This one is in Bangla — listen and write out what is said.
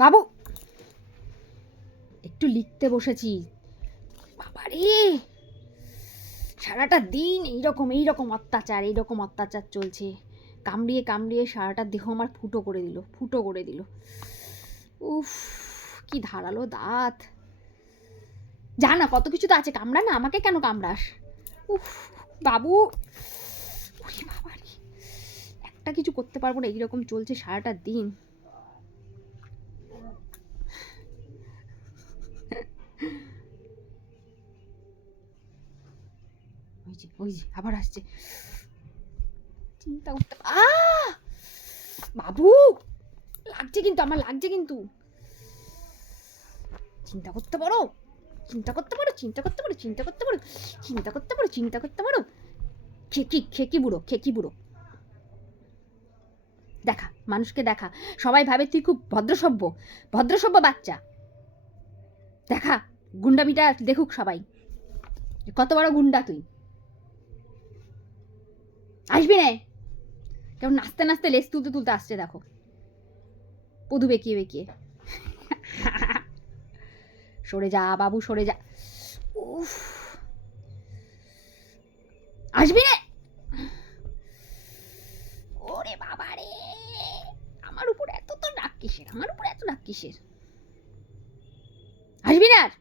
বাবু একটু লিখতে বসেছি, বাবারে সারাটা দিন এইরকম অত্যাচার চলছে। কামড়িয়ে কামড়িয়ে সারাটা দেহ আমার ফুটো করে দিল। উফ, কি ধারালো দাঁত। যা না, কত কিছু তো আছে, কামড়া না, আমাকে কেন কামড়াস? উফ বাবু, ওরে বাবারে, একটা কিছু করতে পারবো না, এইরকম চলছে সারাটা দিন। ওই যে আবার আসছে, চিন্তা করতে বাবু লাগছে কিন্তু, আমার লাগছে কিন্তু। চিন্তা করতে পারো, খেকি বুড়ো। দেখা, মানুষকে দেখা, সবাই ভাবে তুই খুব ভদ্রসভ্য বাচ্চা। দেখা, গুন্ডামিটা দেখুক সবাই, কত বড় গুন্ডা তুই। আসবি না, কেমন নাচতে নাচতে লেজ তুলতে আসছে, দেখো পদু বেঁকিয়ে। সরে যা বাবু, সরে যা। উফ, আসবি না। ওরে বাবা রে, আমার উপর এত রাগ কিসের? আসবি না আর?